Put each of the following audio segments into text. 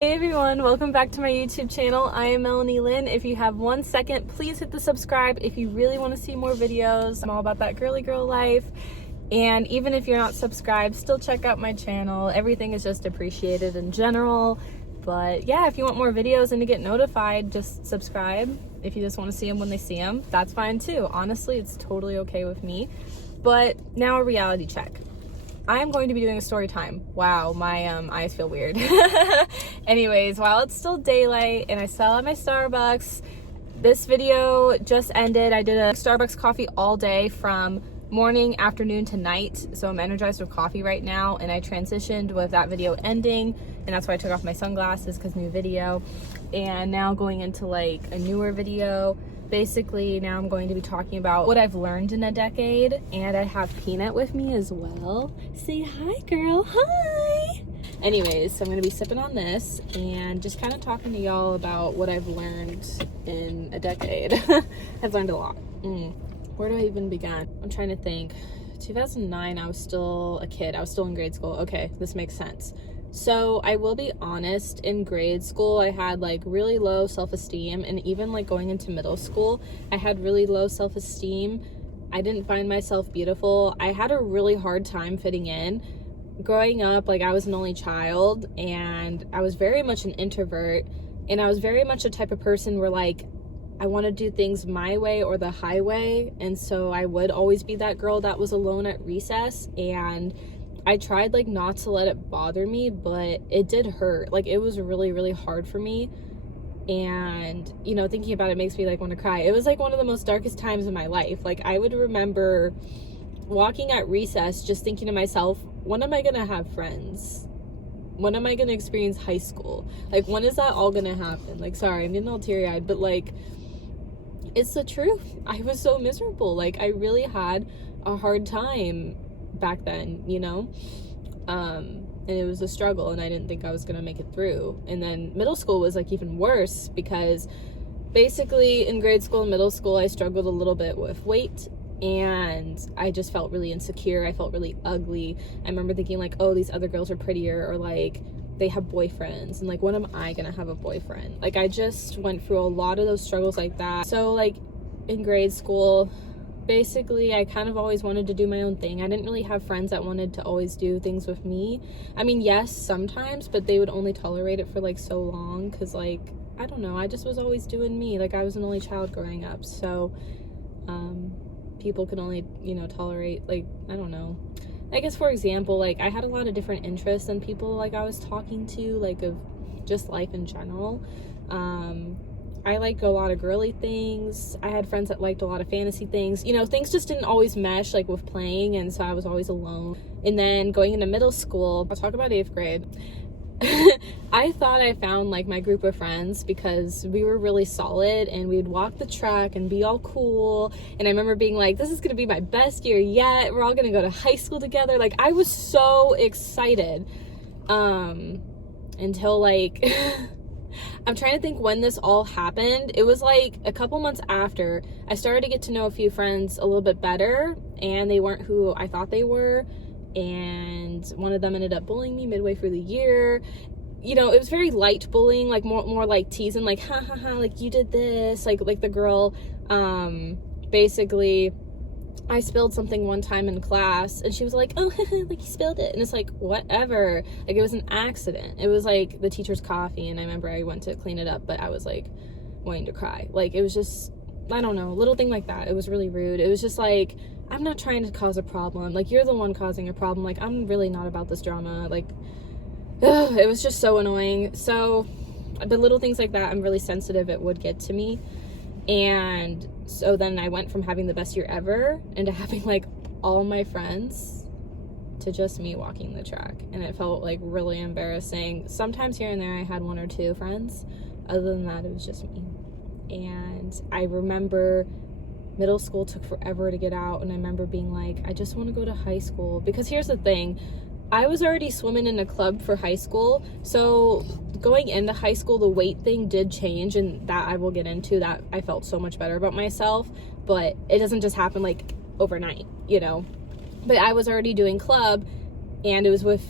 Hey everyone, welcome back to my YouTube channel. I am Melanie Lynn. If you have 1 second, please hit the subscribe if you really want to see more videos. I'm all about that girly girl life. And even if you're not subscribed, still check out my channel. Everything is just appreciated in general. But yeah, if you want more videos and to get notified, just subscribe. If you just want to see them when they see them, that's fine too. Honestly, it's totally okay with me. But now a reality check. I am going to be doing a story time. Wow, my eyes feel weird. Anyways, while it's still daylight and I still have my Starbucks, this video just ended. I did a Starbucks coffee all day from morning, afternoon to night. So I'm energized with coffee right now, and I transitioned with that video ending, and that's why I took off my sunglasses because new video. And now going into like a newer video. Basically, now I'm going to be talking about what I've learned in a decade, and I have Peanut with me as well. Say hi, girl. Hi! Anyways, so I'm going to be sipping on this and just kind of talking to y'all about what I've learned in a decade. I've learned a lot. Where do I even begin? I'm trying to think. 2009, I was still a kid. I was still in grade school. Okay, this makes sense. So I will be honest, in grade school I had like really low self-esteem, and even like going into middle school I had really low self-esteem. I didn't find myself beautiful. I had a really hard time fitting in. Growing up, like I was an only child and I was very much an introvert, and I was very much a type of person where like I want to do things my way or the highway, and so I would always be that girl that was alone at recess. And I tried like not to let it bother me, but it did hurt. Like it was really, really hard for me. And, you know, thinking about it makes me like want to cry. It was like one of the most darkest times in my life. Like I would remember walking at recess just thinking to myself, when am I going to have friends? When am I going to experience high school? Like when is that all going to happen? Like, sorry, I'm getting all teary-eyed, but like, it's the truth. I was so miserable. Like I really had a hard time back then, you know, and it was a struggle, and I didn't think I was gonna make it through. And then middle school was like even worse, because basically in grade school and middle school I struggled a little bit with weight, and I just felt really insecure. I felt really ugly. I remember thinking like, oh, these other girls are prettier, or like they have boyfriends, and like when am I gonna have a boyfriend? Like I just went through a lot of those struggles like that. So like in grade school, basically I kind of always wanted to do my own thing. I didn't really have friends that wanted to always do things with me. I mean, yes, sometimes, but they would only tolerate it for like so long, because like, I don't know, I just was always doing me. Like I was an only child growing up, so people could only, you know, tolerate, like, I don't know, I guess, for example, like I had a lot of different interests than people like I was talking to, like of just life in general. I liked a lot of girly things. I had friends that liked a lot of fantasy things. You know, things just didn't always mesh like with playing, and so I was always alone. And then going into middle school, I'll talk about 8th grade. I thought I found like my group of friends because we were really solid, and we'd walk the track and be all cool. And I remember being like, this is gonna be my best year yet. We're all gonna go to high school together. Like I was so excited. Until like I'm trying to think when this all happened. It was like a couple months after I started to get to know a few friends a little bit better, and they weren't who I thought they were. And one of them ended up bullying me midway through the year. You know, it was very light bullying, like more like teasing, like ha ha ha, like you did this, like the girl, basically I spilled something one time in class, and she was like, oh, like you spilled it. And it's like, whatever. Like it was an accident. It was like the teacher's coffee, and I remember I went to clean it up, but I was like wanting to cry. Like it was just, I don't know, a little thing like that. It was really rude. It was just like, I'm not trying to cause a problem. Like you're the one causing a problem. Like I'm really not about this drama. Like, ugh, it was just so annoying. So, but little things like that, I'm really sensitive. It would get to me. And so then I went from having the best year ever into having like all my friends to just me walking the track, and it felt like really embarrassing. Sometimes here and there I had 1 or 2 friends. Other than that, it was just me. And I remember middle school took forever to get out, and I remember being like, I just want to go to high school. Because here's the thing, I was already swimming in a club for high school, so going into high school, the weight thing did change, and that I will get into. That I felt so much better about myself, but it doesn't just happen like overnight, you know. But I was already doing club, and it was with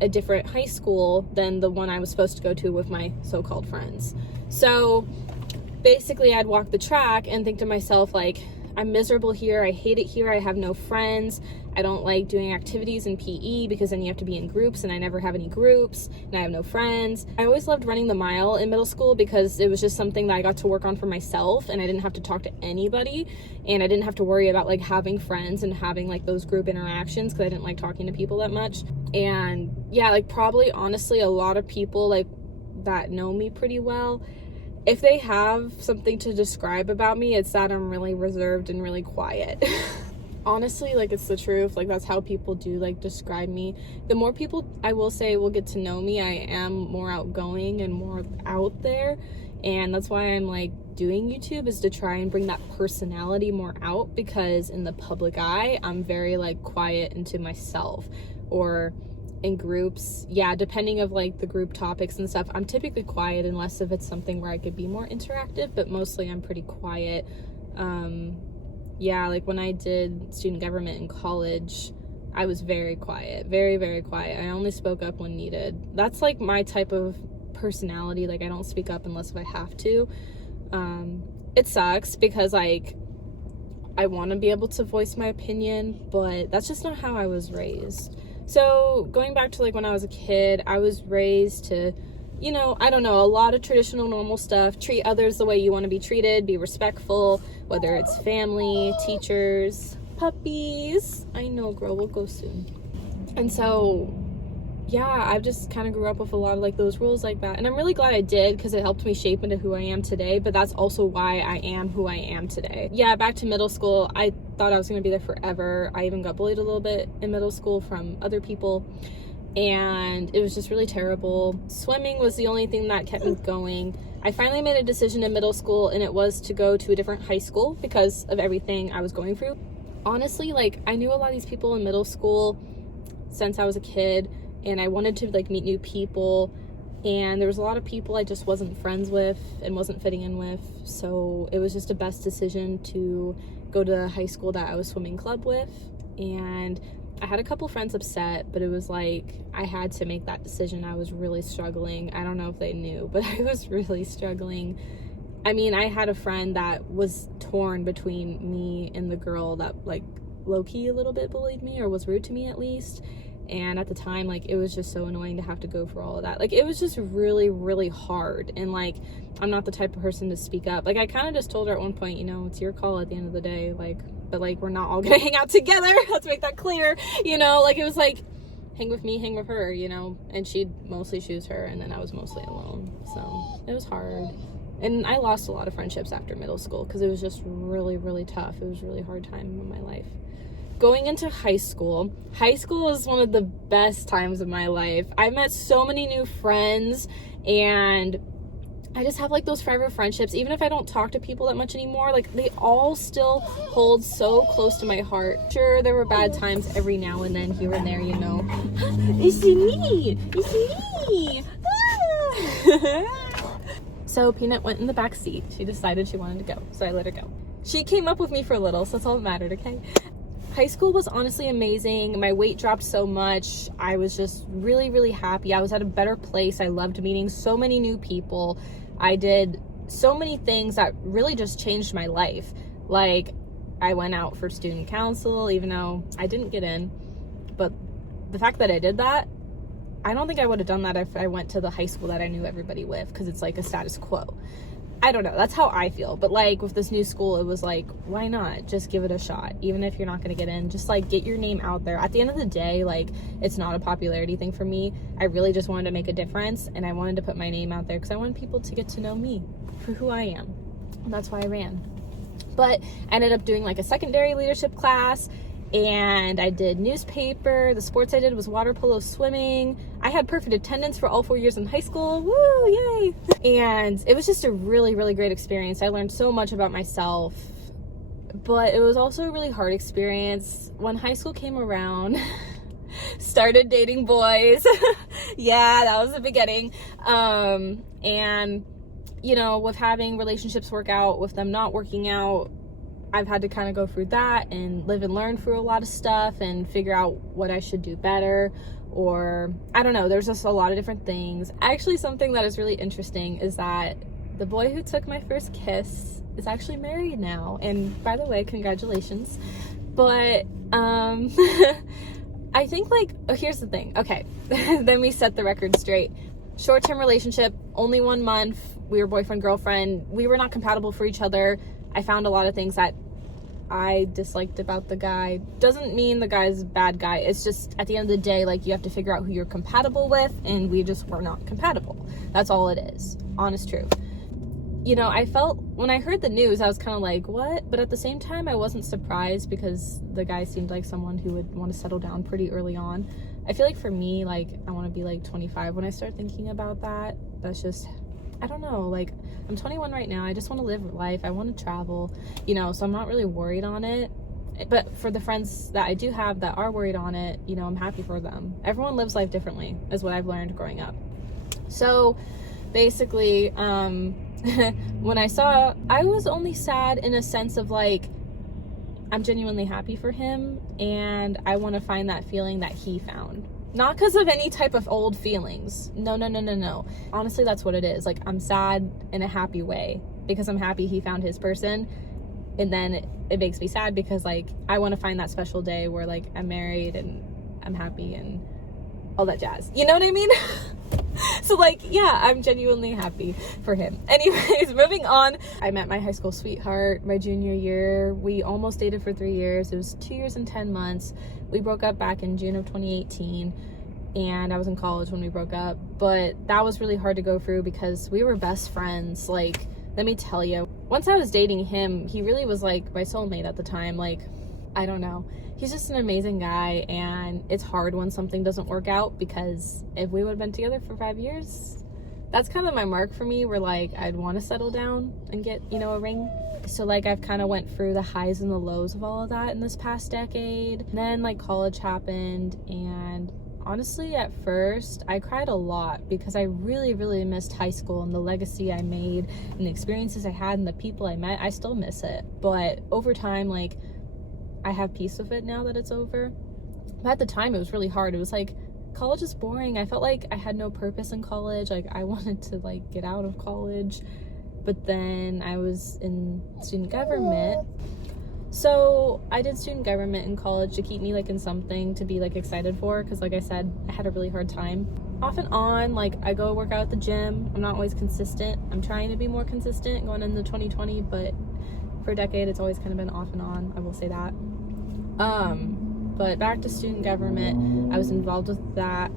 a different high school than the one I was supposed to go to with my so-called friends. So basically I'd walk the track and think to myself, like, I'm miserable here, I hate it here, I have no friends, I don't like doing activities in PE because then you have to be in groups and I never have any groups and I have no friends. I always loved running the mile in middle school because it was just something that I got to work on for myself and I didn't have to talk to anybody and I didn't have to worry about like having friends and having like those group interactions because I didn't like talking to people that much. And yeah, like probably honestly a lot of people like that know me pretty well, if they have something to describe about me, it's that I'm really reserved and really quiet. Honestly, like, it's the truth. Like, that's how people do, like, describe me. The more people, I will say, will get to know me, I am more outgoing and more out there. And that's why I'm, like, doing YouTube, is to try and bring that personality more out, because in the public eye, I'm very, like, quiet and to myself. Or in groups, yeah, depending of like the group topics and stuff, I'm typically quiet unless if it's something where I could be more interactive, but mostly I'm pretty quiet. Yeah, like when I did student government in college, I was very quiet, very, very quiet. I only spoke up when needed. That's like my type of personality. Like, I don't speak up unless if I have to. It sucks because like I want to be able to voice my opinion, but that's just not how I was raised. So going back to like when I was a kid, I was raised to, you know, I don't know, a lot of traditional normal stuff. Treat others the way you want to be treated, be respectful, whether it's family, teachers, puppies. I know, girl, we'll go soon. And so yeah, I just kind of grew up with a lot of like those rules like that, and I'm really glad I did because it helped me shape into who I am today. But that's also why I am who I am today. Yeah, back to middle school, I thought I was gonna be there forever. I even got bullied a little bit in middle school from other people, and it was just really terrible. Swimming was the only thing that kept me going. I finally made a decision in middle school, and it was to go to a different high school because of everything I was going through. Honestly, like, I knew a lot of these people in middle school since I was a kid, and I wanted to like meet new people, and there was a lot of people I just wasn't friends with and wasn't fitting in with, so it was just a best decision to go to the high school that I was swimming club with. And I had a couple friends upset, but it was like I had to make that decision. I was really struggling. I don't know if they knew, but I was really struggling. I mean, I had a friend that was torn between me and the girl that like low-key a little bit bullied me, or was rude to me at least. And at the time, like, it was just so annoying to have to go through all of that. Like, it was just really, really hard. And like, I'm not the type of person to speak up. Like, I kind of just told her at one point, you know, it's your call at the end of the day. Like, but like, we're not all gonna hang out together. Let's make that clear. You know, like, it was like, hang with me, hang with her, you know. And she'd mostly choose her, and then I was mostly alone. So it was hard. And I lost a lot of friendships after middle school because it was just really, really tough. It was a really hard time in my life. Going into high school is one of the best times of my life. I met so many new friends, and I just have like those forever friendships. Even if I don't talk to people that much anymore, like, they all still hold so close to my heart. Sure, there were bad times every now and then, here and there, you know. It's me! It's me! So Peanut went in the back seat. She decided she wanted to go, so I let her go. She came up with me for a little, so that's all that mattered, okay? High school was honestly amazing. My weight dropped so much. I was just really, really happy. I was at a better place. I loved meeting so many new people. I did so many things that really just changed my life. Like, I went out for student council, even though I didn't get in. But the fact that I did that, I don't think I would have done that if I went to the high school that I knew everybody with, because it's like a status quo. I don't know, that's how I feel. But like with this new school, it was like, why not just give it a shot? Even if you're not gonna get in, just like get your name out there. At the end of the day, like, it's not a popularity thing for me. I really just wanted to make a difference, and I wanted to put my name out there because I wanted people to get to know me for who I am. And that's why I ran. But I ended up doing like a secondary leadership class, and I did newspaper. The sports I did was water polo, swimming. I had perfect attendance for all 4 years in high school. Woo, yay! And it was just a really, really great experience. I learned so much about myself, but it was also a really hard experience. When high school came around, started dating boys. Yeah, that was the beginning. And, you know, with having relationships work out, with them not working out, I've had to kind of go through that and live and learn through a lot of stuff and figure out what I should do better, or I don't know, there's just a lot of different things. Actually, something that is really interesting is that the boy who took my first kiss is actually married now, and by the way, congratulations. But I think, like, oh, here's the thing. Okay, then we set the record straight. Short-term relationship, only 1 month. We were boyfriend, girlfriend. We were not compatible for each other. I found a lot of things that I disliked about the guy. Doesn't mean the guy's a bad guy. It's just, at the end of the day, like, you have to figure out who you're compatible with, and we just were not compatible. That's all it is. Honest truth. You know, I felt, when I heard the news, I was kind of like, what? But at the same time, I wasn't surprised because the guy seemed like someone who would want to settle down pretty early on. I feel like for me, like, I want to be like 25 when I start thinking about that. That's just, I don't know, like, I'm 21 right now. I just want to live life. I want to travel, you know, so I'm not really worried on it. But for the friends that I do have that are worried on it, you know, I'm happy for them. Everyone lives life differently, is what I've learned growing up. So basically, when I saw, I was only sad in a sense of, like, I'm genuinely happy for him, and I want to find that feeling that he found. Not because of any type of old feelings. No. Honestly, that's what it is. Like, I'm sad in a happy way because I'm happy he found his person. And then it makes me sad because, like, I want to find that special day where, like, I'm married and I'm happy and all that jazz. You know what I mean? So, like, yeah, I'm genuinely happy for him. Anyways, moving on. I met my high school sweetheart my junior year. We almost dated for 3 years. It was 2 years and 10 months. We broke up back in June of 2018, and I was in college when we broke up. But that was really hard to go through because we were best friends. Like, let me tell you, once I was dating him, he really was like my soulmate at the time. Like, I don't know. He's just an amazing guy, and it's hard when something doesn't work out because if we would have been together for 5 years, that's kind of my mark for me, where, like, I'd want to settle down and get, you know, a ring. So, like, I've kind of went through the highs and the lows of all of that in this past decade. And then, like, college happened, and honestly, at first, I cried a lot because I really, really missed high school and the legacy I made and the experiences I had and the people I met. I still miss it. But over time, like, I have peace with it now that it's over. But at the time, it was really hard. It was like, college is boring. I felt like I had no purpose in college. Like, I wanted to, like, get out of college. But then I was in student government. So I did student government in college to keep me, like, in something to be, like, excited for. Because, like I said, I had a really hard time. Off and on, like, I go work out at the gym. I'm not always consistent. I'm trying to be more consistent going into 2020. But for a decade, it's always kind of been off and on. I will say that. But back to student government, I was involved with that,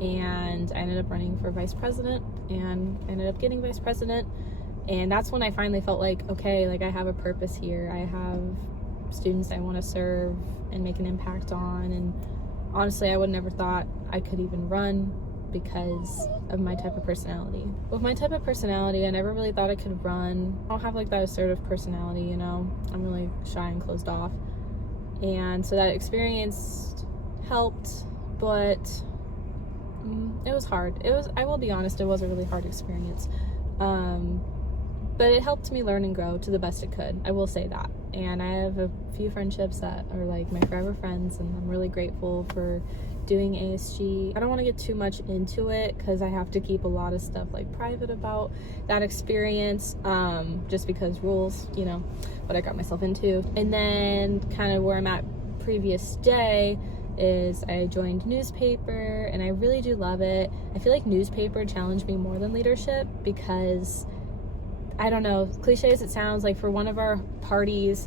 and I ended up running for vice president, and I ended up getting vice president. And that's when I finally felt like, okay, like, I have a purpose here. I have students I want to serve and make an impact on. And honestly, I would never thought I could even run because of my type of personality. With my type of personality, I never really thought I could run. I don't have, like, that assertive personality, you know? I'm really shy and closed off. And so that experience helped, but it was hard. I will be honest, it was a really hard experience. But it helped me learn and grow to the best it could. I will say that. And I have a few friendships that are, like, my forever friends, and I'm really grateful for doing ASG. I don't want to get too much into it because I have to keep a lot of stuff, like, private about that experience, just because rules, you know, what I got myself into. And then kind of where I'm at previous day is I joined newspaper, and I really do love it. I feel like newspaper challenged me more than leadership because, I don't know, cliche as it sounds, like, for one of our parties,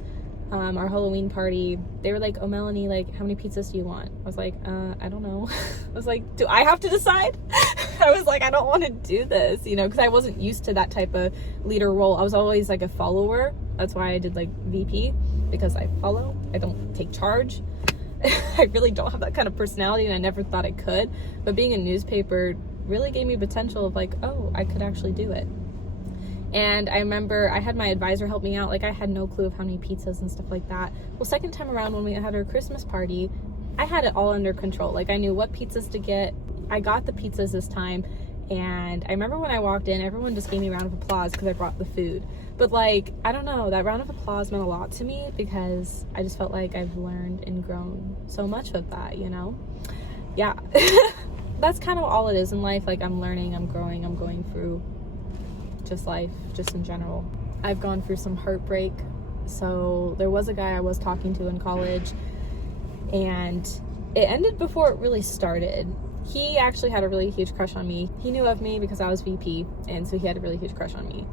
our Halloween party, they were like, oh, Melanie, like, how many pizzas do you want? I was like, I don't know. I was like, do I have to decide? I was like, I don't want to do this, you know, because I wasn't used to that type of leader role. I was always, like, a follower. That's why I did, like, VP, because I follow. I don't take charge. I really don't have that kind of personality, and I never thought I could. But being a newspaper really gave me potential of, like, oh, I could actually do it. And I remember I had my advisor help me out. Like, I had no clue of how many pizzas and stuff like that. Well, second time around when we had our Christmas party, I had it all under control. Like, I knew what pizzas to get. I got the pizzas this time. And I remember when I walked in, everyone just gave me a round of applause because I brought the food. But, like, I don't know, that round of applause meant a lot to me because I just felt like I've learned and grown so much with that, you know? yeah. That's kind of all it is in life. Like, I'm learning, I'm growing, I'm going through just life, just in general. I've gone through some heartbreak. So there was a guy I was talking to in college, and it ended before it really started. He actually had a really huge crush on me. He knew of me because I was VP, and so he had a really huge crush on me.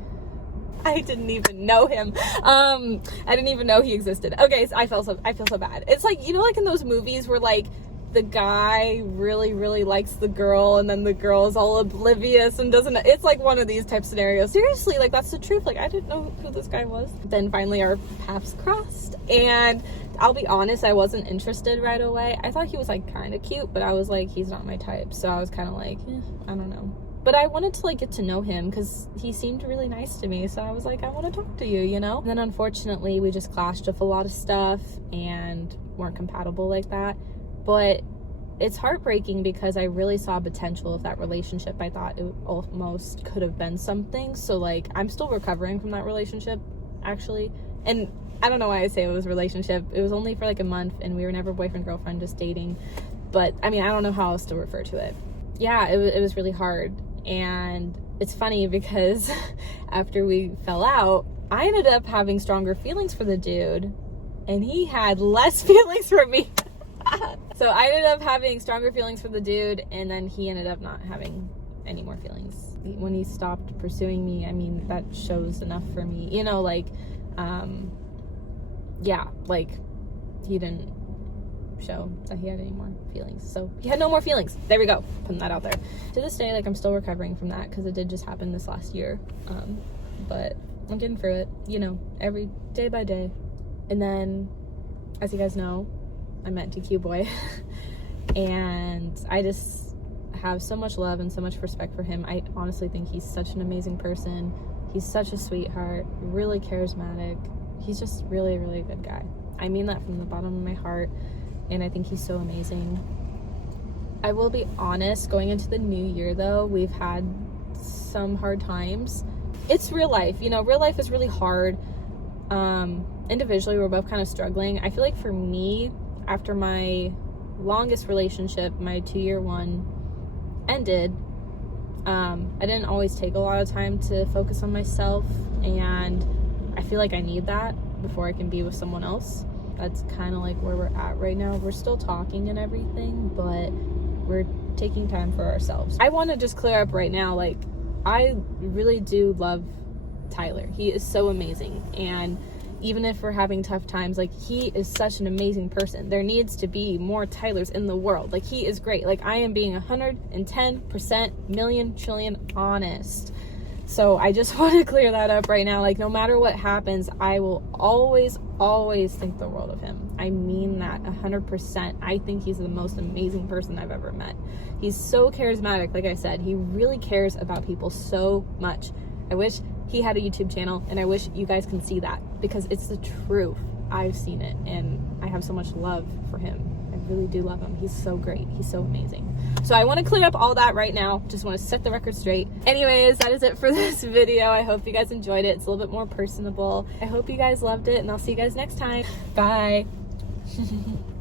I didn't even know him. I didn't even know he existed. Okay, so I feel so bad. It's like, you know, like in those movies where like the guy really, really likes the girl, and then the girl's all oblivious and doesn't. It's like one of these type scenarios. Seriously, like that's the truth. Like, I didn't know who this guy was. Then finally our paths crossed, and I'll be honest, I wasn't interested right away. I thought he was like kind of cute, but I was like, he's not my type. So I was kind of like, I don't know. But I wanted to like get to know him because he seemed really nice to me. So I was like, I want to talk to you, you know? And then unfortunately, we just clashed with a lot of stuff and weren't compatible like that. But it's heartbreaking because I really saw potential of that relationship. I thought it almost could have been something. So like, I'm still recovering from that relationship, actually. And I don't know why I say it was a relationship. It was only for like a month, and we were never boyfriend, girlfriend, just dating. But I mean, I don't know how else to refer to it. Yeah, it was really hard. And it's funny because after we fell out, I ended up having stronger feelings for the dude, and he had less feelings for me. So I ended up having stronger feelings for the dude, and then he ended up not having any more feelings. When he stopped pursuing me, I mean, that shows enough for me. You know, like, yeah, like, he didn't show that he had any more feelings. So he had no more feelings. There we go. Putting that out there. To this day, like, I'm still recovering from that because it did just happen this last year. But I'm getting through it, you know, every day by day. And then, as you guys know, I met DQ Boy. And I just have so much love and so much respect for him. I honestly think he's such an amazing person. He's such a sweetheart, really charismatic. He's just really, really a good guy. I mean that from the bottom of my heart. And I think he's so amazing. I will be honest, going into the new year though, we've had some hard times. It's real life, you know, real life is really hard. Individually, we're both kind of struggling. I feel like for me, after my longest relationship, my 2-year one ended, I didn't always take a lot of time to focus on myself, and I feel like I need that before I can be with someone else. That's kind of like where we're at right now. We're still talking and everything, but we're taking time for ourselves. I want to just clear up right now, like, I really do love Tyler. He is so amazing, and even if we're having tough times, like, he is such an amazing person. There needs to be more Tylers in the world. Like, he is great. Like, I am being 110% million trillion honest. So I just want to clear that up right now. Like, no matter what happens, I will always think the world of him. I mean that 100%. I think he's the most amazing person I've ever met. He's so charismatic. Like I said, he really cares about people so much. I wish he had a YouTube channel, and I wish you guys can see that, because it's the truth. I've seen it, and I have so much love for him. I really do love him. He's so great. He's so amazing. So I want to clear up all that right now. Just want to set the record straight. Anyways, that is it for this video. I hope you guys enjoyed it. It's a little bit more personable. I hope you guys loved it, and I'll see you guys next time. Bye.